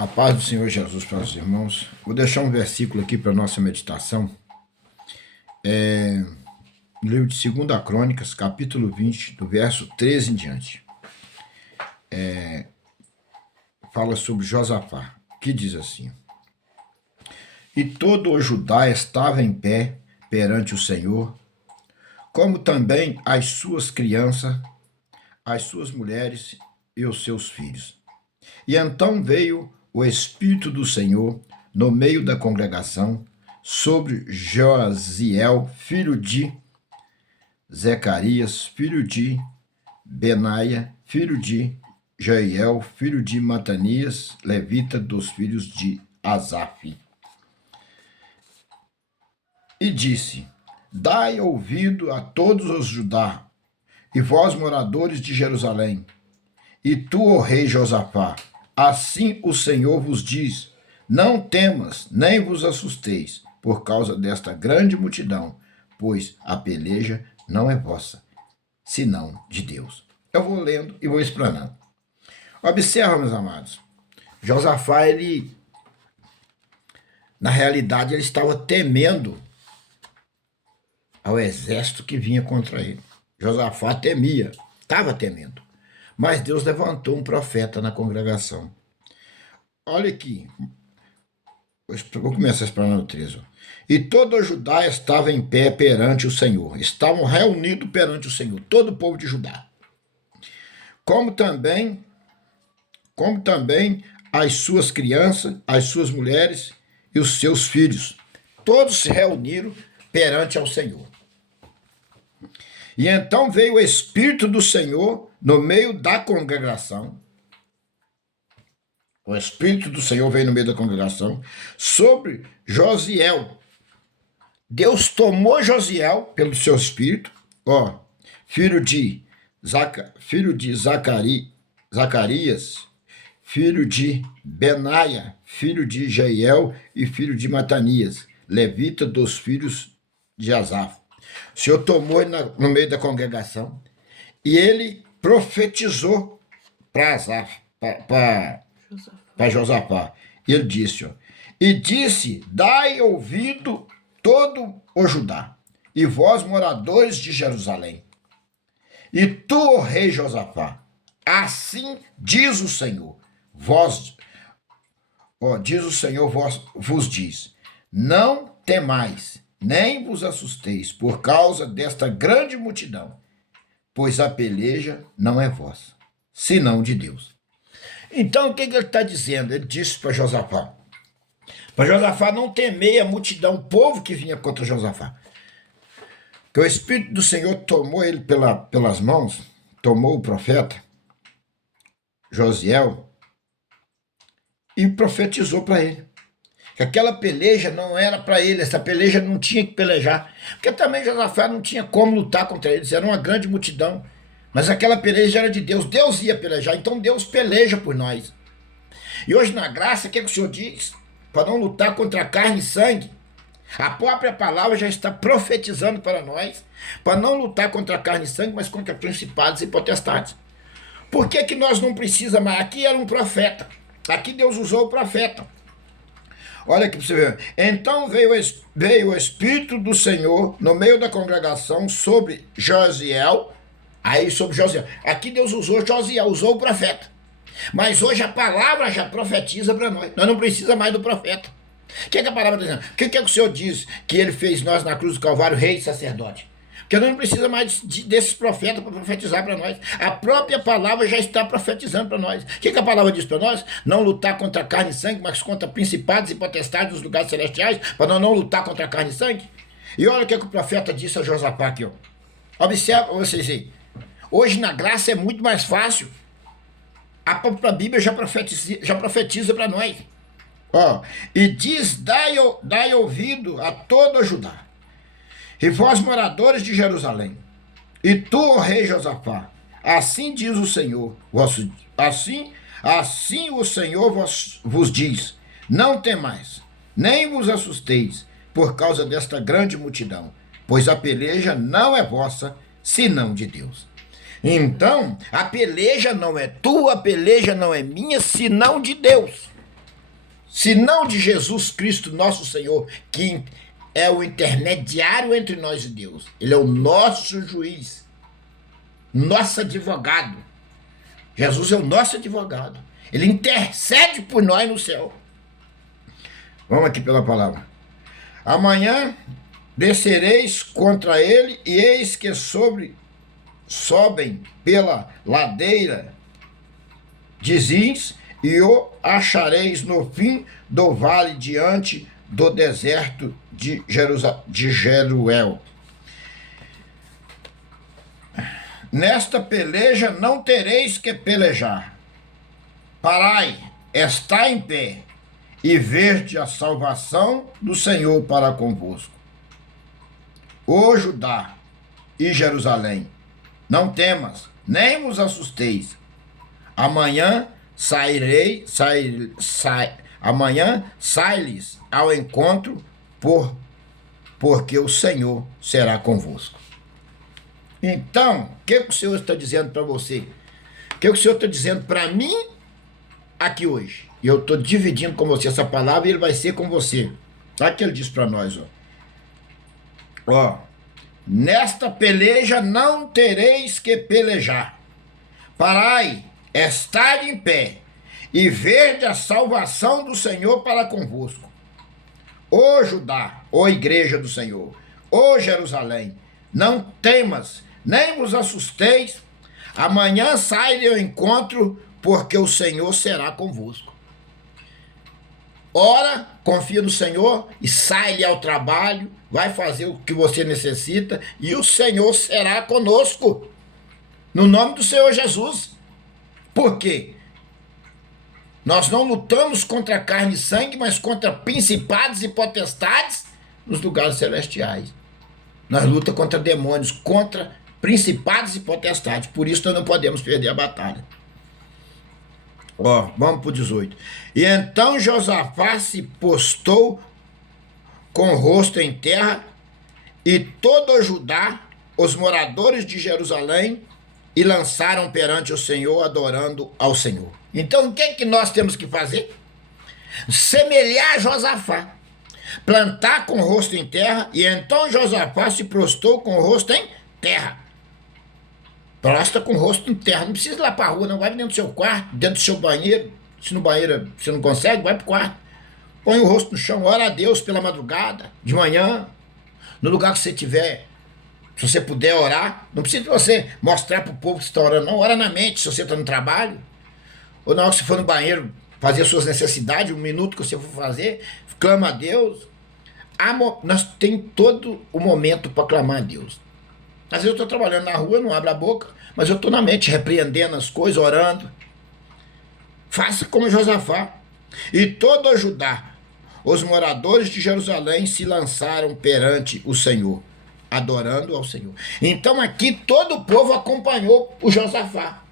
A paz do Senhor Jesus para os irmãos. Vou deixar um versículo aqui para nossa meditação. No livro de 2 Crônicas, capítulo 20, do verso 13 em diante. Fala sobre Josafá, que diz assim: E todo o Judá estava em pé perante o Senhor, como também as suas crianças, as suas mulheres e os seus filhos. E então veio o Espírito do Senhor no meio da congregação sobre Joasiel, filho de Zacarias, filho de Benaia, filho de Jeiel, filho de Matanias, levita dos filhos de Asaf. E disse: Dai ouvido a todos os Judá, e vós, moradores de Jerusalém, e tu, ó rei Josafá, assim o Senhor vos diz: não temas, nem vos assusteis, por causa desta grande multidão, pois a peleja não é vossa, senão de Deus. Eu vou lendo e vou explanando. Observa, meus amados. Josafá, na realidade, ele estava temendo ao exército que vinha contra ele. Josafá temia, estava temendo. Mas Deus levantou um profeta na congregação. Olha aqui. Vou começar explanando o 13. E todo o Judá estava em pé perante o Senhor. Estavam reunidos perante o Senhor, todo o povo de Judá. Como também as suas crianças, as suas mulheres e os seus filhos. Todos se reuniram perante ao Senhor. E então veio o Espírito do Senhor no meio da congregação. O Espírito do Senhor veio no meio da congregação sobre Josiel. Deus tomou Josiel pelo seu Espírito, filho de Zacarias, filho de Benaia, filho de Jeiel e filho de Matanias, levita dos filhos de Asaf. O Senhor tomou ele no meio da congregação e ele profetizou para Asaf, para Josafá. Ele disse, dai ouvido todo o Judá, e vós, moradores de Jerusalém, e tu, ó rei Josafá, assim diz o Senhor, vos diz, não temais, nem vos assusteis por causa desta grande multidão, pois a peleja não é vossa, senão de Deus. Então, o que ele está dizendo? Ele disse para Josafá. Para Josafá não temer a multidão, o povo que vinha contra Josafá. Que o Espírito do Senhor tomou ele pelas mãos, tomou o profeta Josiel e profetizou para ele. Que aquela peleja não era para ele, essa peleja não tinha que pelejar. Porque também Josafá não tinha como lutar contra eles, era uma grande multidão. Mas aquela peleja era de Deus, Deus ia pelejar, então Deus peleja por nós. E hoje na graça, o que o Senhor diz? Para não lutar contra carne e sangue. A própria palavra já está profetizando para nós, para não lutar contra carne e sangue, mas contra principados e potestades. Por que nós não precisamos mais? Aqui era um profeta, aqui Deus usou o profeta. Olha aqui para você ver. Então veio o Espírito do Senhor no meio da congregação sobre Josiel. Aí sobre Josiel. Aqui Deus usou Josiel, usou o profeta. Mas hoje a palavra já profetiza para nós. Nós não precisamos mais do profeta. O que a palavra está dizendo? O que o Senhor diz que ele fez nós na cruz do Calvário, rei e sacerdote? Porque nós não precisamos mais desses profetas para profetizar para nós. A própria palavra já está profetizando para nós. O que a palavra diz para nós? Não lutar contra carne e sangue, mas contra principados e potestades dos lugares celestiais, para nós não lutar contra carne e sangue. E olha o que o profeta disse a Josafá aqui. Observa vocês aí. Hoje na graça é muito mais fácil. A própria Bíblia já profetiza para nós. E diz, dai ouvido a todo Judá, e vós, moradores de Jerusalém, e tu, ó rei Josafá, assim diz o Senhor, assim o Senhor vos diz, não temais, nem vos assusteis, por causa desta grande multidão, pois a peleja não é vossa, senão de Deus. Então, a peleja não é tua, a peleja não é minha, senão de Deus. senão de Jesus Cristo, nosso Senhor, que é o intermediário entre nós e Deus. Ele é o nosso juiz, nosso advogado. Jesus é o nosso advogado. Ele intercede por nós no céu. Vamos aqui pela palavra. Amanhã descereis contra ele, e eis que sobem pela ladeira de Zins, e o achareis no fim do vale, diante do deserto de Jeruel. Nesta peleja não tereis que pelejar. Parai, está em pé, e verde a salvação do Senhor para convosco. Ó Judá e Jerusalém, não temas, nem vos assusteis. Amanhã amanhã sai-lhes ao encontro, porque o Senhor será convosco. Então, o que o Senhor está dizendo para você? O que o Senhor está dizendo para mim aqui hoje? E eu estou dividindo com você essa palavra, e ele vai ser com você. Sabe o que ele diz para nós? Ó, nesta peleja não tereis que pelejar. Parai, estai em pé, e vede a salvação do Senhor para convosco. Ó Judá, ó igreja do Senhor, ó Jerusalém, não temas, nem vos assusteis. Amanhã sai ao encontro, porque o Senhor será convosco. Ora, confia no Senhor e sai-lhe ao trabalho, vai fazer o que você necessita, e o Senhor será conosco, no nome do Senhor Jesus. Por quê? Nós não lutamos contra carne e sangue, mas contra principados e potestades nos lugares celestiais. Nós lutamos contra demônios, contra principados e potestades, por isso nós não podemos perder a batalha. Ó, vamos para o 18. E então Josafá se postou com o rosto em terra, e todo o Judá, os moradores de Jerusalém, e lançaram perante o Senhor, adorando ao Senhor. Então, o que é que nós temos que fazer? Semelhar a Josafá, plantar com o rosto em terra, e então Josafá se prostou com o rosto em terra. Prostra com o rosto em terra, não precisa ir lá para a rua, não, vai dentro do seu quarto, dentro do seu banheiro. Se no banheiro você não consegue, vai para o quarto. Põe o rosto no chão, ora a Deus pela madrugada, de manhã, no lugar que você tiver. Se você puder orar, não precisa você mostrar para o povo que você está orando, não. Ora na mente, se você está no trabalho. Ou na hora que você for no banheiro fazer as suas necessidades, um minuto que você for fazer, clama a Deus. Nós temos todo o momento para clamar a Deus. Às vezes eu estou trabalhando na rua, não abro a boca, mas eu estou na mente repreendendo as coisas, orando. Faça como Josafá. E todo o Judá, os moradores de Jerusalém, se lançaram perante o Senhor, adorando ao Senhor. Então aqui todo o povo acompanhou o Josafá,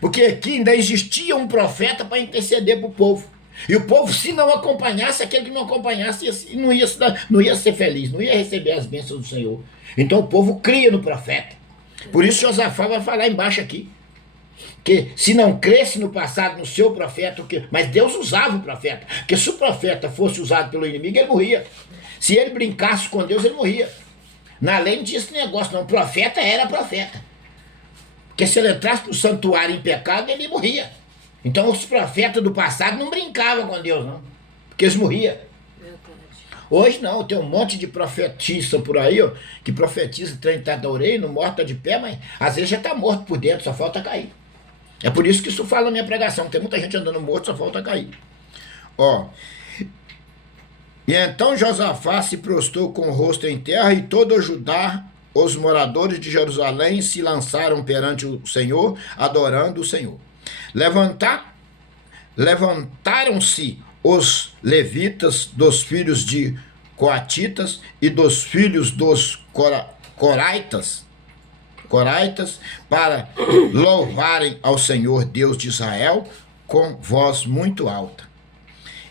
porque aqui ainda existia um profeta para interceder para o povo. E o povo, se não acompanhasse, aquele que não acompanhasse não ia ser feliz, não ia receber as bênçãos do Senhor. Então o povo cria no profeta. Por isso Josafá vai falar embaixo aqui, que se não cresce no passado no seu profeta, mas Deus usava o profeta, porque se o profeta fosse usado pelo inimigo, ele morria. Se ele brincasse com Deus, ele morria. Na lei não tinha esse negócio, não. O profeta era profeta. Porque se ele entrasse no santuário em pecado, ele morria. Então os profetas do passado não brincavam com Deus, não. Porque eles morriam. Hoje não, tem um monte de profetista por aí, ó, que profetiza, trem tá da orelha, não morto, tá de pé, mas às vezes já tá morto por dentro, só falta cair. É por isso que isso fala na minha pregação, tem muita gente andando morto, só falta cair. Ó, e então Josafá se prostrou com o rosto em terra, e todo o Judá, os moradores de Jerusalém, se lançaram perante o Senhor, adorando o Senhor. Levantaram-se os levitas dos filhos de coatitas e dos filhos dos coraitas para louvarem ao Senhor Deus de Israel com voz muito alta.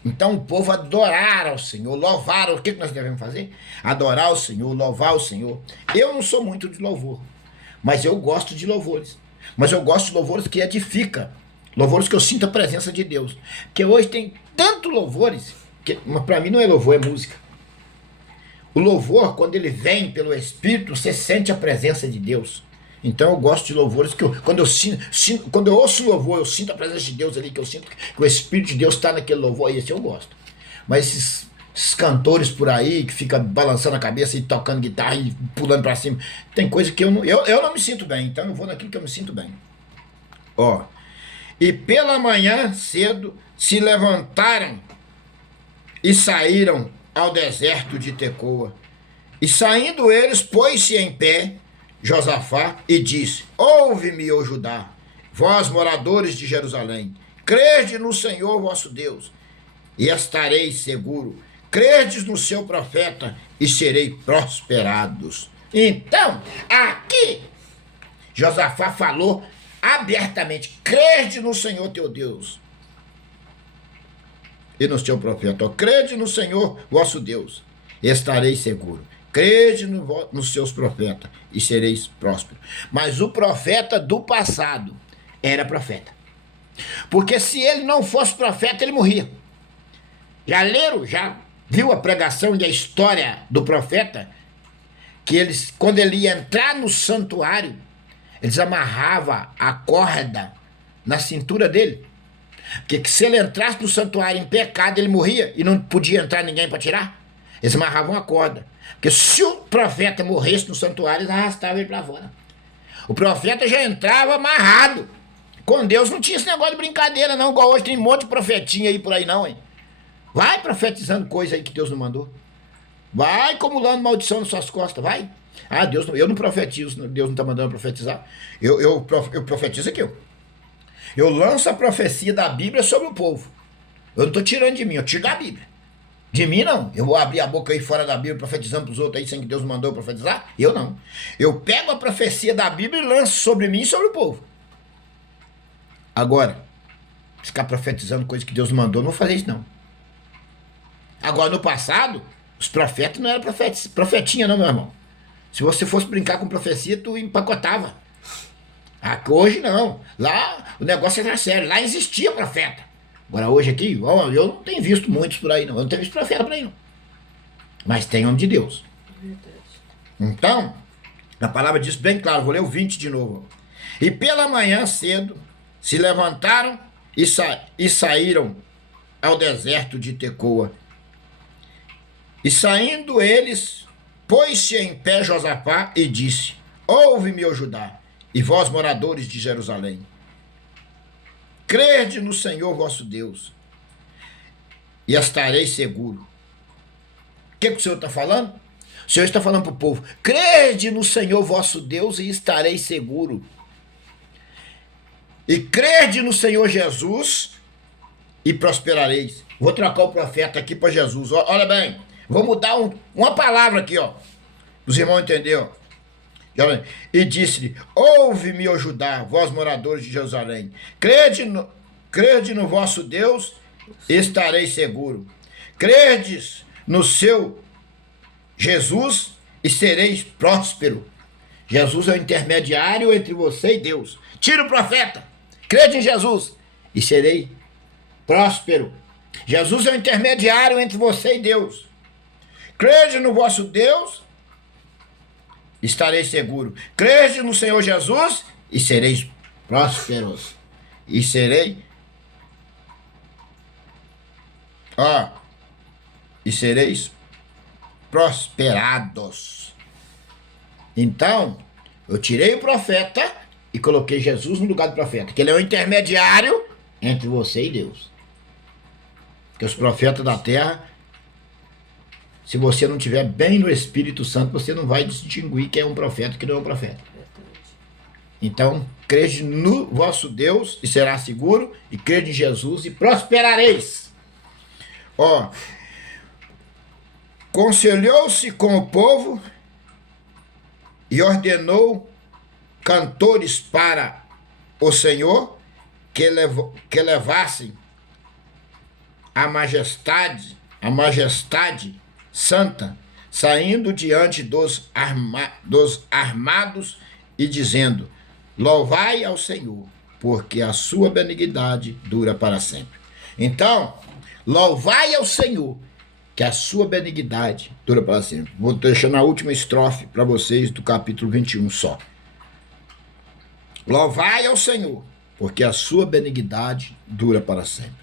Então o povo adorar ao Senhor, louvar. O que nós devemos fazer? Adorar o Senhor, louvar o Senhor. Eu não sou muito de louvor, mas eu gosto de louvores. Mas eu gosto de louvores que edificam. Louvores que eu sinto a presença de Deus. Porque hoje tem tanto louvores, que para mim não é louvor, é música. O louvor, quando ele vem pelo Espírito, você sente a presença de Deus. Então eu gosto de louvores que quando eu ouço louvor, eu sinto a presença de Deus ali, que eu sinto que o Espírito de Deus está naquele louvor, esse eu gosto. Mas esses cantores por aí, que fica balançando a cabeça e tocando guitarra e pulando para cima, tem coisa que eu não me sinto bem, então eu vou naquilo que eu me sinto bem. Ó, e pela manhã cedo se levantaram e saíram ao deserto de Tecoa. E saindo eles, pôs-se em pé Josafá e disse: Ouve-me, ó Judá, vós moradores de Jerusalém, crede no Senhor vosso Deus, e estareis seguro. Credes no seu profeta e serei prosperados. Então, aqui, Josafá falou abertamente: crede no Senhor teu Deus e no seu profeta. Crede no Senhor vosso Deus, e estareis seguro. Crede nos seus profetas e sereis prósperos. Mas o profeta do passado era profeta. Porque se ele não fosse profeta, ele morria. Já leram, já viu a pregação e a história do profeta? Que eles, quando ele ia entrar no santuário, eles amarravam a corda na cintura dele. Porque se ele entrasse no santuário em pecado, ele morria e não podia entrar ninguém para tirar. Eles amarravam a corda. Porque se o profeta morresse no santuário, eles arrastavam ele para fora. O profeta já entrava amarrado. Com Deus não tinha esse negócio de brincadeira, não. Igual hoje tem um monte de profetinha aí por aí, não, hein? Vai profetizando coisa aí que Deus não mandou. Vai acumulando maldição nas suas costas, vai. Ah, Deus, eu não profetizo, Deus não está mandando profetizar. Eu profetizo aqui, eu lanço a profecia da Bíblia sobre o povo. Eu não estou tirando de mim, eu tiro da Bíblia. De mim não. Eu vou abrir a boca aí fora da Bíblia profetizando para os outros aí sem que Deus mandou profetizar? Eu não. Eu pego a profecia da Bíblia e lanço sobre mim e sobre o povo. Agora, ficar profetizando coisa que Deus não mandou, não vou fazer isso não. Agora, no passado, os profetas não eram profetinha não, meu irmão. Se você fosse brincar com profecia, tu empacotava. Aqui, hoje não. Lá o negócio era sério. Lá existia profeta. Agora hoje aqui, eu não tenho visto muitos por aí não. Eu não tenho visto profeta por aí não. Mas tem homem de Deus. Então, a palavra diz bem claro. Vou ler o 20 de novo. E pela manhã cedo se levantaram e saíram ao deserto de Tecoa. E saindo eles, pôs-se em pé Josafá e disse: Ouve-me, ó Judá, e vós moradores de Jerusalém, crede no Senhor vosso Deus, e estareis seguro. O que o Senhor está falando? O Senhor está falando para o povo: crede no Senhor vosso Deus e estareis seguro. E crede no Senhor Jesus e prosperareis. Vou trocar o profeta aqui para Jesus. Olha bem, vou mudar uma palavra aqui, ó. Os irmãos entenderam? E disse-lhe: Ouve-me, ó Judá, vós moradores de Jerusalém. Crede no vosso Deus e estareis seguro. Credes no seu Jesus e sereis próspero. Jesus é o intermediário entre você e Deus. Tira o profeta. Crede em Jesus e serei próspero. Jesus é o intermediário entre você e Deus. Crede no vosso Deus, estareis seguro. Crede no Senhor Jesus e sereis prósperos. E serei. E sereis prosperados. Então, eu tirei o profeta e coloquei Jesus no lugar do profeta, que ele é o intermediário entre você e Deus. Porque os profetas da terra, se você não estiver bem no Espírito Santo, você não vai distinguir quem é um profeta e quem não é um profeta. Então, crede no vosso Deus e será seguro, e crede em Jesus e prosperareis. Conselhou-se com o povo e ordenou cantores para o Senhor que levassem a majestade santa, saindo diante dos armados e dizendo: Louvai ao Senhor, porque a sua benignidade dura para sempre. Então, louvai ao Senhor, que a sua benignidade dura para sempre. Vou deixar na última estrofe para vocês do capítulo 21 só. Louvai ao Senhor, porque a sua benignidade dura para sempre.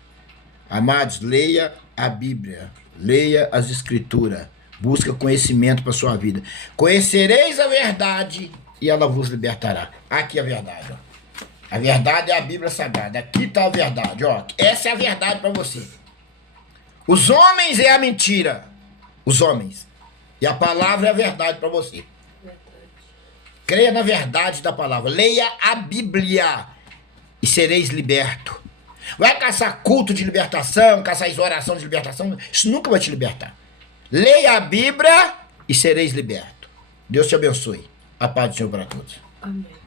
Amados, leia a Bíblia, leia as Escrituras, busca conhecimento para a sua vida. Conhecereis a verdade e ela vos libertará. Aqui a verdade, ó. A verdade é a Bíblia Sagrada. Aqui está a verdade, ó. Essa é a verdade para você. Os homens é a mentira. Os homens. E a palavra é a verdade para você. Creia na verdade da palavra. Leia a Bíblia e sereis libertos. Vai caçar culto de libertação, caçar oração de libertação. Isso nunca vai te libertar. Leia a Bíblia e sereis libertos. Deus te abençoe. A paz do Senhor para todos. Amém.